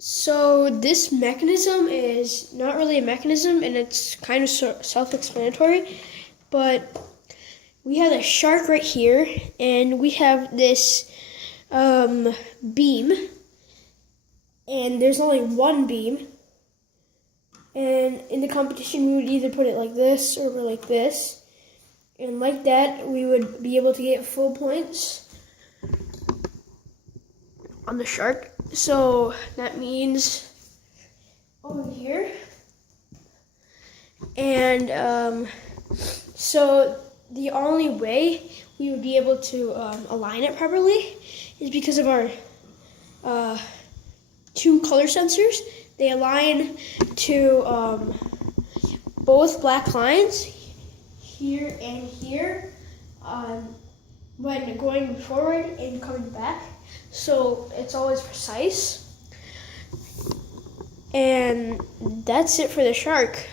So this mechanism is not really a mechanism, and it's kind of self-explanatory, but we have a shark right here, and we have this beam, and there's only one beam, and in the competition we would either put it like this or like this, and like that we would be able to get full points on the shark. So that means over here, and so the only way we would be able to align it properly is because of our two color sensors. They align to both black lines here and here when going forward and coming back. So it's always precise. And that's it for the shark.